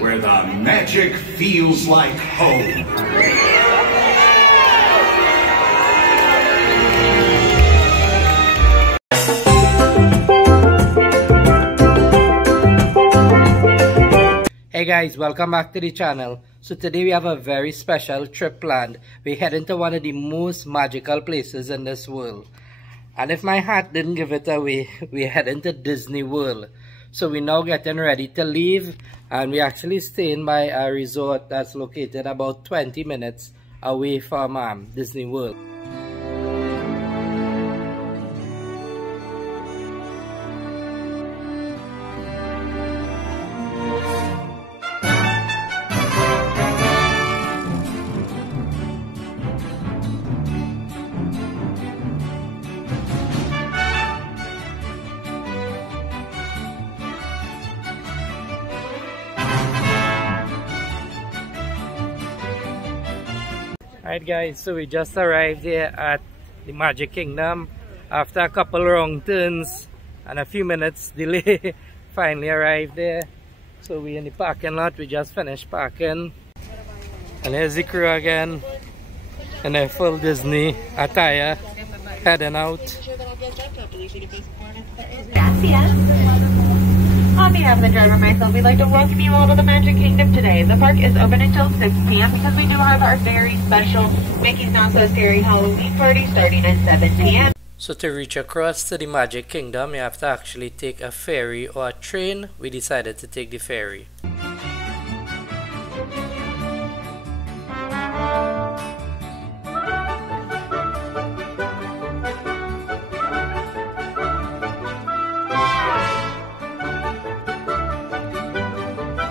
where the magic feels like home. Hey guys, welcome back to the channel. So today we have a very special trip planned. We're heading to one of the most magical places in this world. And if my hat didn't give it away, we're heading to Disney World. So we're now getting ready to leave, and we're actually staying by a resort that's located about 20 minutes away from Disney World. Alright guys, so we just arrived here at the Magic Kingdom after a couple wrong turns and a few minutes delay. Finally arrived there. So we're in the parking lot. We just finished parking, and here's the crew again in their full Disney attire, heading out. On behalf of the driver and myself, we'd like to welcome you all to the Magic Kingdom today. The park is open until 6 p.m. because we do have our very special Mickey's Not So Scary Halloween party starting at 7 p.m. So to reach across to the Magic Kingdom, you have to actually take a ferry or a train. We decided to take the ferry.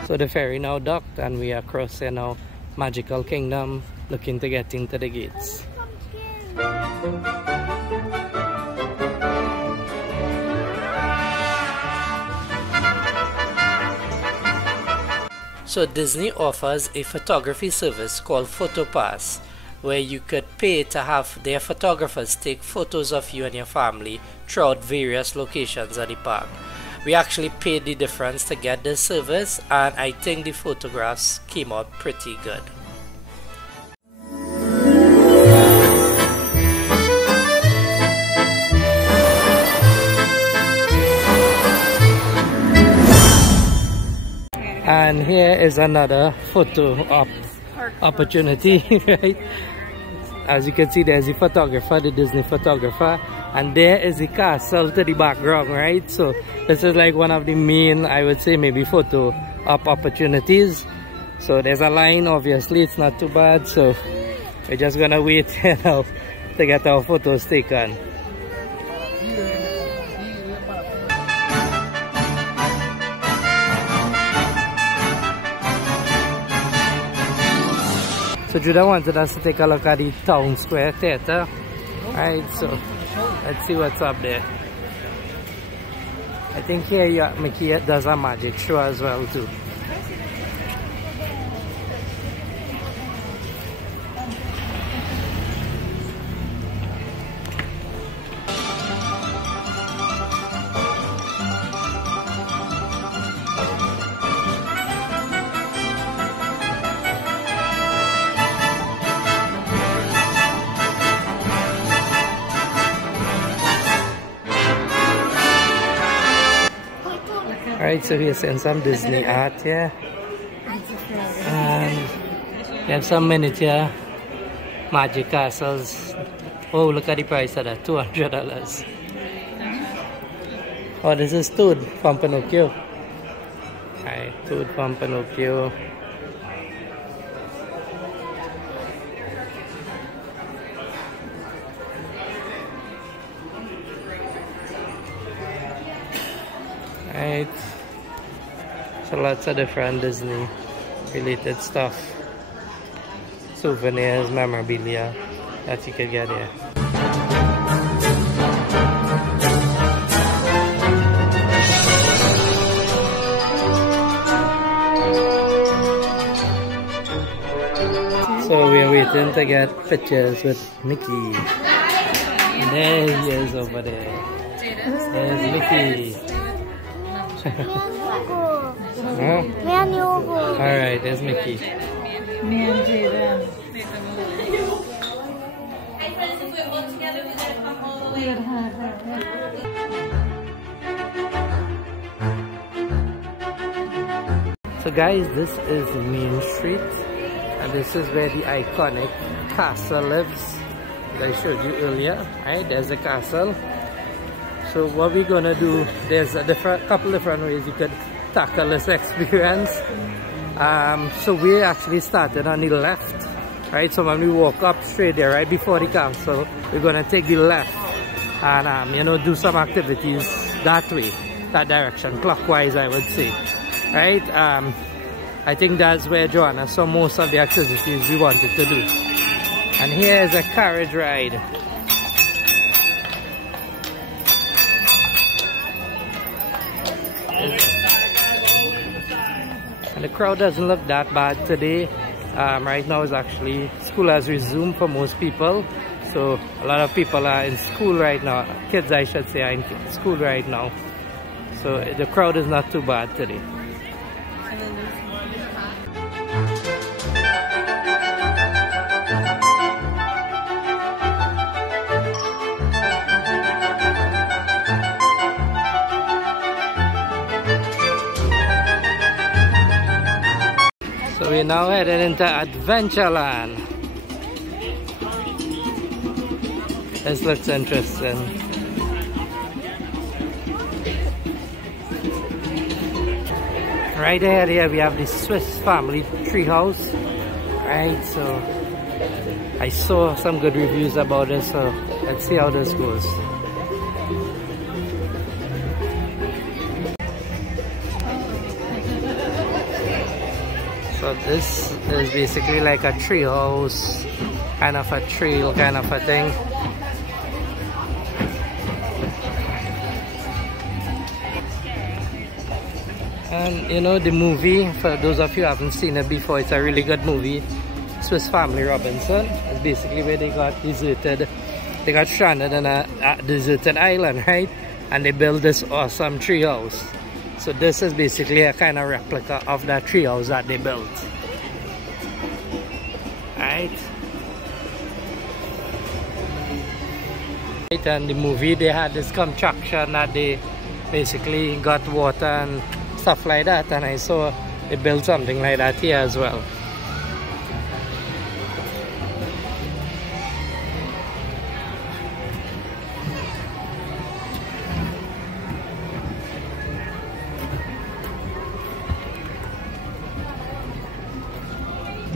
So the ferry now docked, and we are crossing now Magical Kingdom, looking to get into the gates. So Disney offers a photography service called PhotoPass, where you could pay to have their photographers take photos of you and your family throughout various locations at the park. We actually paid the difference to get this service, and I think the photographs came out pretty good. And here is another photo opportunity, right? As you can see, there's the photographer, the Disney photographer, and there is the castle to the background, right? So this is like one of the main, I would say, maybe photo opportunities. So there's a line, obviously it's not too bad, so we're just gonna wait here now to get our photos taken. So Judah wanted us to take a look at the Town Square Theater. Alright, so let's see what's up there. I think here Mickey does a magic show as well too. Alright, so we're seeing some Disney art here. And we have some miniature magic castles. Oh, look at the price of that, $200. Oh, this is Toad from Pinocchio. Alright, Toad from Pinocchio. Right, so lots of different Disney related stuff, souvenirs, memorabilia that you can get here. So we're waiting to get pictures with Mickey. And there he is over there. There's Mickey. Huh? Me and you go. Alright, there's Mickey. Me and Jaden. So guys, this is Main Street, and this is where the iconic castle lives that I showed you earlier. Right, there's a castle. So what we're gonna do, there's a couple different ways you could tackle this experience. So we actually started on the left, right? So when we walk up straight there, right before the castle, we're gonna take the left and you know, do some activities that way, that direction, clockwise I would say, right? I think that's where Joanna saw most of the activities we wanted to do. And here is a carriage ride. And the crowd doesn't look that bad today. Right now is actually, school has resumed for most people. So a lot of people are in school right now. Kids, I should say, are in school right now. So the crowd is not too bad today. So we're now headed into Adventureland. This looks interesting. Right ahead here we have the Swiss family treehouse. Right, so I saw some good reviews about this, so let's see how this goes. So this is basically like a treehouse, kind of a trail kind of a thing. And you know, the movie, for those of you who haven't seen it before, it's a really good movie. Swiss Family Robinson. It's basically where they got deserted. They got stranded on a deserted island, right? And they built this awesome treehouse. So this is basically a kind of replica of that treehouse that they built. Right? And the movie, they had this contraction that they basically got water and stuff like that, and I saw they built something like that here as well.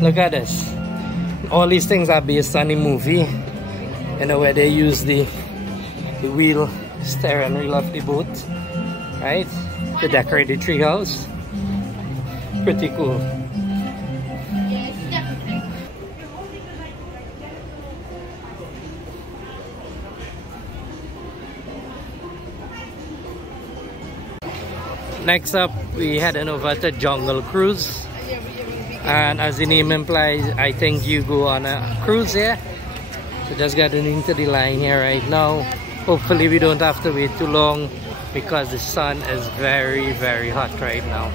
Look at this. All these things are based on the movie, you know, where they use the wheel, steering wheel of the boat, right, to decorate the treehouse. Pretty cool. Next up, we heading over to Jungle Cruise. And as the name implies, I think you go on a cruise here. So just getting into the line here right now. Hopefully we don't have to wait too long because the sun is very, very hot right now.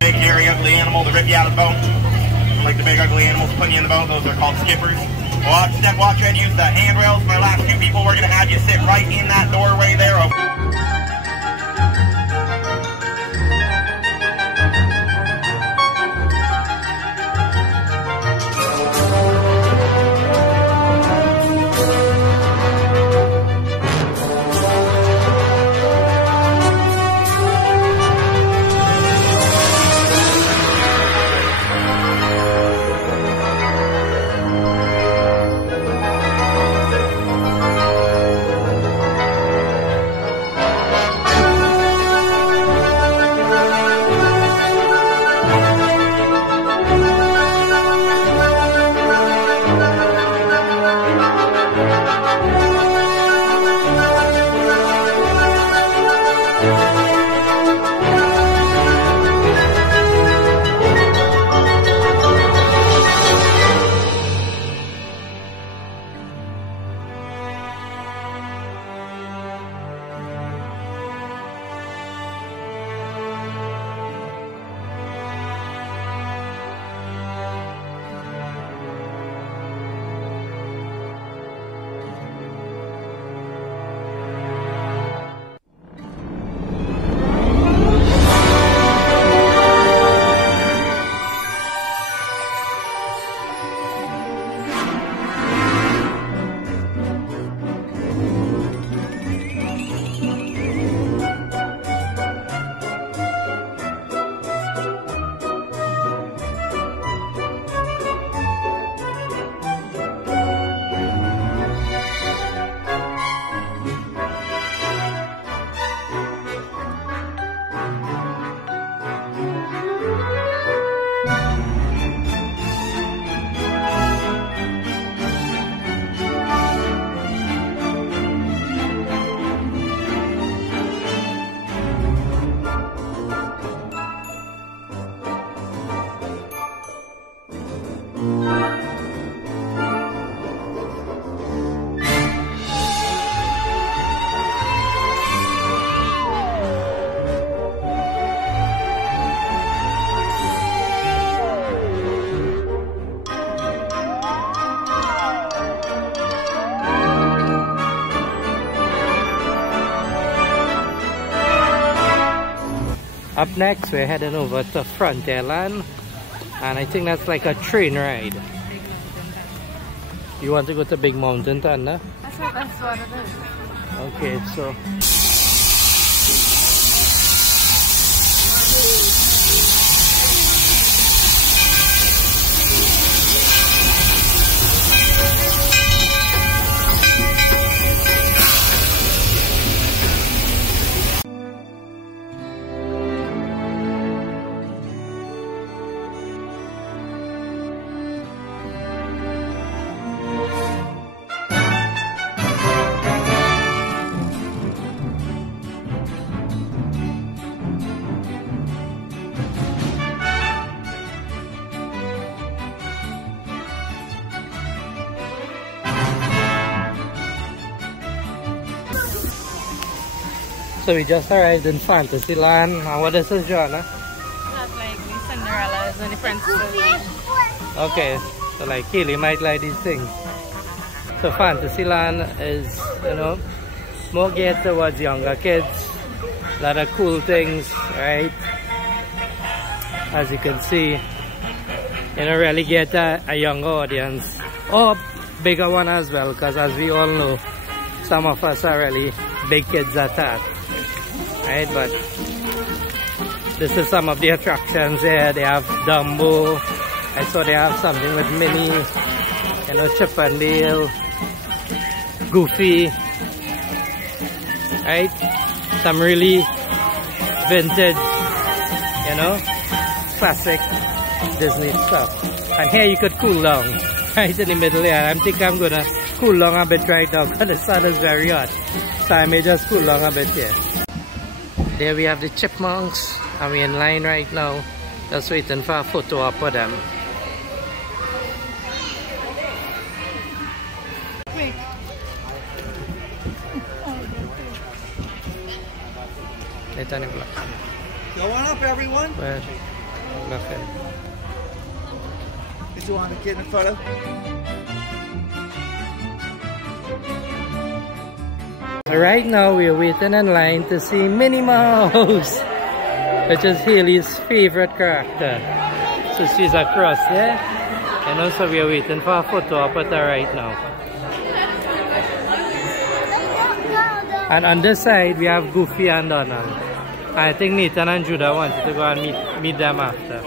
Big, hairy, ugly animal to rip you out of the boat. Like the big, ugly animals putting you in the boat, those are called skippers. Watch, step watch, and use the handrails. My last two people, we're going to have you sit right in that doorway there. Up next, we're heading over to Frontierland, and I think that's like a train ride. You want to go to Big Mountain, Tanda? That's what it is. Okay, so... So we just arrived in Fantasyland. And what is this, Joanna? That's like the Cinderella's and the princesses. Okay, so like Keely might like these things. So Fantasyland is, you know, more geared towards younger kids. A lot of cool things, right? As you can see, you know, really get a younger audience. Or bigger one as well, because as we all know, some of us are really big kids at heart. Right, but this is some of the attractions here. They have Dumbo. I saw they have something with Minnie, you know, Chip and Dale, Goofy, right? Some really vintage, you know, classic Disney stuff. And here you could cool down, right in the middle here. I think I'm gonna cool down a bit right now because the sun is very hot. So I may just cool down a bit here. There we have the chipmunks, and we're in line right now, just waiting for a photo up with them. Go on up, everyone. Where? Nothing. Did you want to get in a photo? Right now we're waiting in line to see Minnie Mouse, which is Haley's favorite character. So she's across there, and also we are waiting for a photo up with her right now. And on this side we have Goofy and Donald. I think Nathan and Judah wanted to go and meet them after.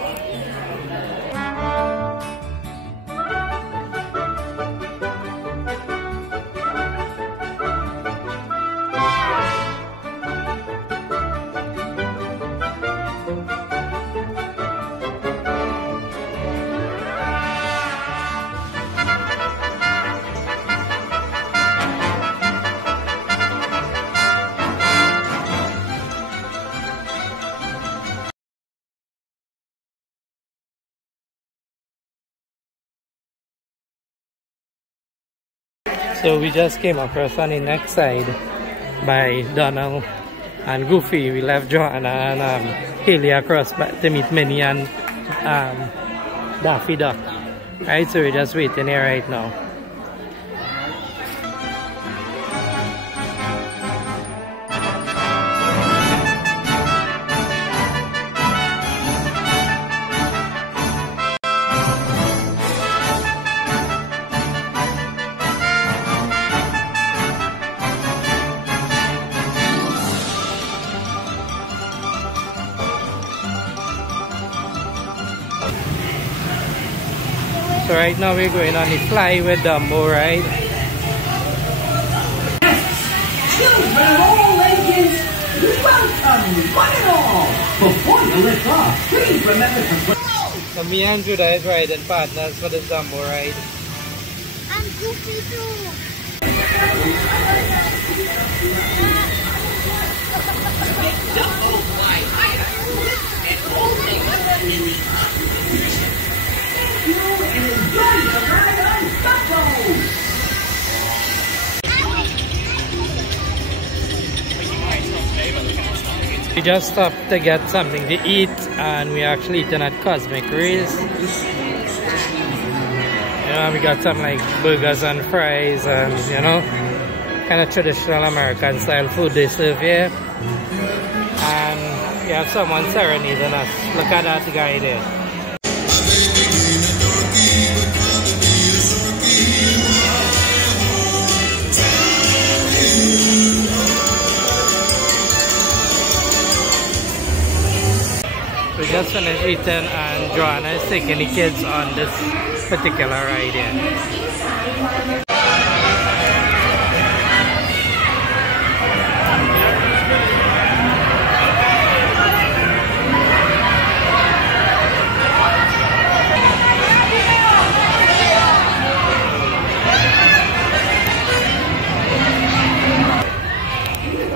So we just came across on the next side by Donald and Goofy. We left Joanna and Haley across to meet Minnie and Daffy Duck. Right, so we're just waiting here right now. So right now we're going on the Fly with Dumbo ride. Children of all ages, welcome, one and all! Before you lift off, please remember to... So me and Judah is riding partners for the Dumbo ride. And Goofy too! Dumbo fly higher and only in the and enjoy the ride on Dumbo! We just stopped to get something to eat, and we actually eating at Cosmic Rays. You know, we got some like burgers and fries and, you know, kind of traditional American style food they serve here. And We have someone serenading us. Look at that guy there. We just finished eating and Joanna is taking the kids on this particular ride here.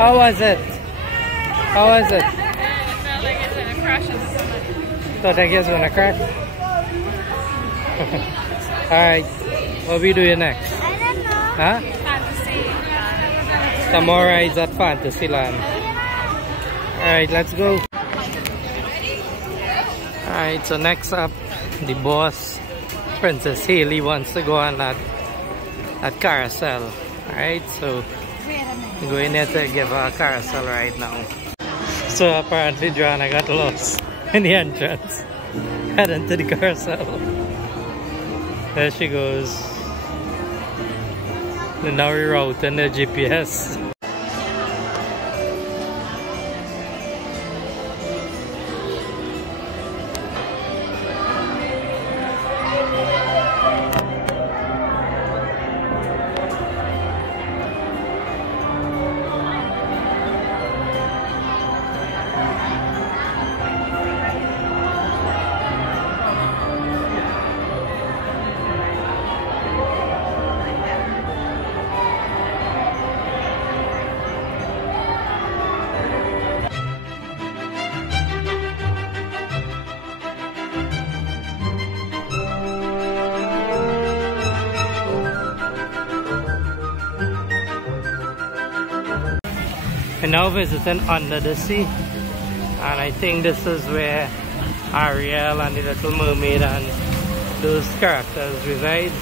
How was it? How was it? It felt like it's gonna crash into something. Thought that was gonna crash? Alright, what we doing next? I don't know. Huh? Fantasy. Some more rides at Fantasyland. Alright, let's go. Alright, so next up, the boss, Princess Haley, wants to go on that carousel. Alright, so we're going there to give her a carousel ride now. So apparently Joanna got lost in the entrance, heading to the carousel. There she goes. They're now rerouting the GPS. We're now visiting Under the Sea, and I think this is where Ariel and the Little Mermaid and those characters reside.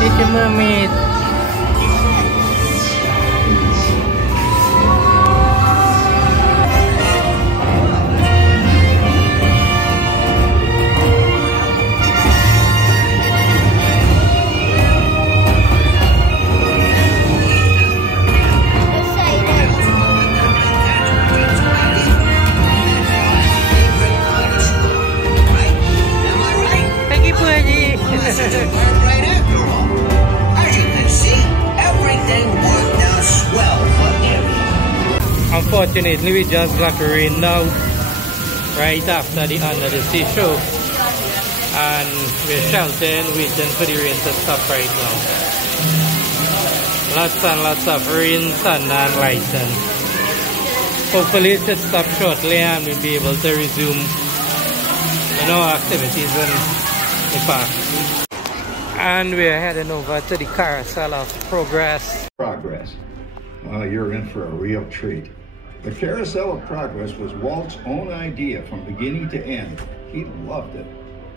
Little Mermaid. Unfortunately, we just got rained out right after the end of the sea show. And we're sheltering, waiting for the rain to stop right now. Lots and lots of rain, sun and lightning. Hopefully it should stop shortly and we'll be able to resume activities in the park. And we're heading over to the Carousel of Progress. Well, you're in for a real treat. The Carousel of Progress was Walt's own idea from beginning to end. He loved it.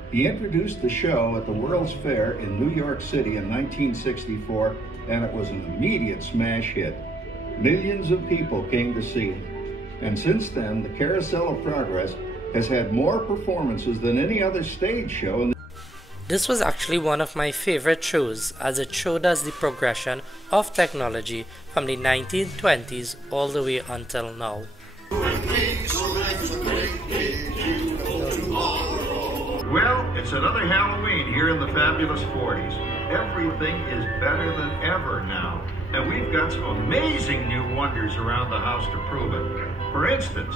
He introduced the show at the World's Fair in New York City in 1964, and it was an immediate smash hit. Millions of people came to see it. And since then, the Carousel of Progress has had more performances than any other stage show. This was actually one of my favorite shows, as it showed us the progression of technology from the 1920s all the way until now. Well, it's another Halloween here in the fabulous 40s. Everything is better than ever now. And we've got some amazing new wonders around the house to prove it. For instance,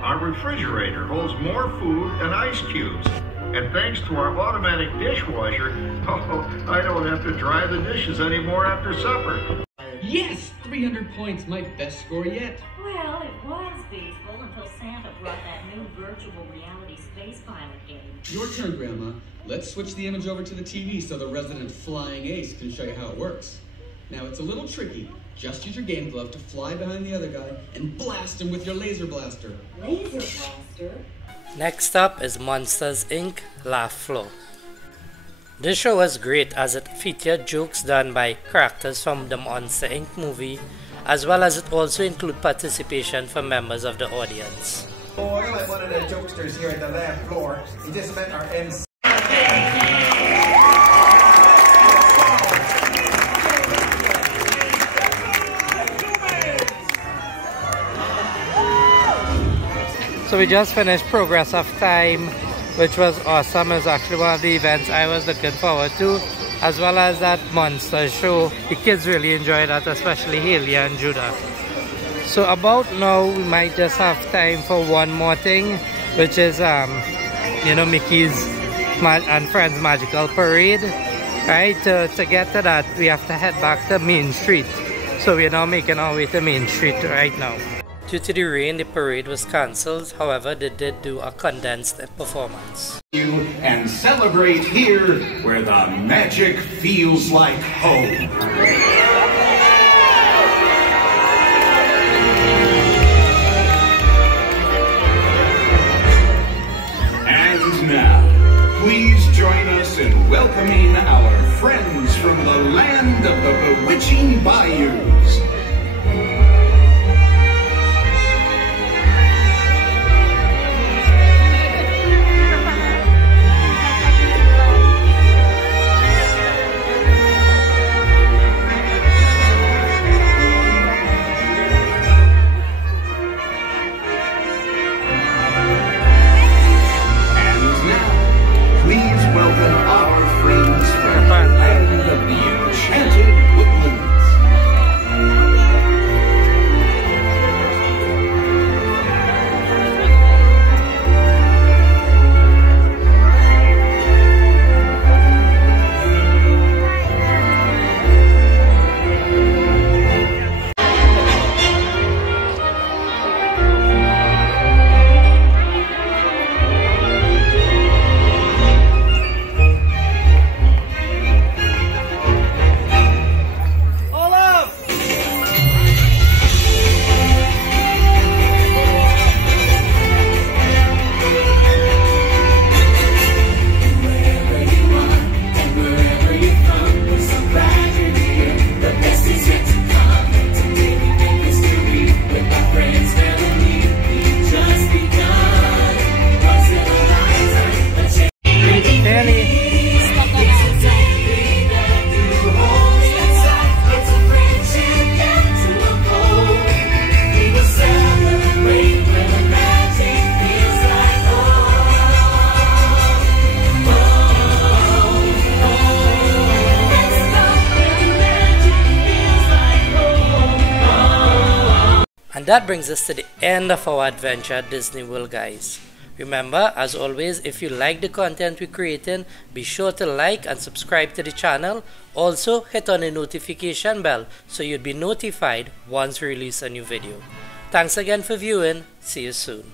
our refrigerator holds more food and ice cubes. And thanks to our automatic dishwasher, I don't have to dry the dishes anymore after supper. Yes! 300 points, my best score yet. Well, it was baseball until Santa brought that new virtual reality space pilot game. Your turn, Grandma. Let's switch the image over to the TV so the resident flying ace can show you how it works. Now, it's a little tricky. Just use your game glove to fly behind the other guy and blast him with your laser blaster. Laser blaster? Next up is Monsters Inc. Laugh Floor. This show was great as it featured jokes done by characters from the Monster Inc. movie, as well as it also included participation from members of the audience. Oh, I like one of the jokesters here at the Laugh Floor. He just met our MC. So we just finished Progress of Time, which was awesome. It was actually one of the events I was looking forward to, as well as that monster show. The kids really enjoyed that, especially Haley and Judah. So about now, we might just have time for one more thing, which is, Mickey's and Friends Magical Parade. Right, to get to that, we have to head back to Main Street. So we're now making our way to Main Street right now. Due to the rain, the parade was cancelled. However, they did do a condensed performance. And celebrate here where the magic feels like home. And now, please join us in welcoming our friends from the land of the bewitching bayous. that brings us to the end of our adventure at Disney World, guys. Remember, as always, if you like the content we're creating, be sure to like and subscribe to the channel. Also, hit on the notification bell so you'd be notified once we release a new video. Thanks again for viewing. See you soon.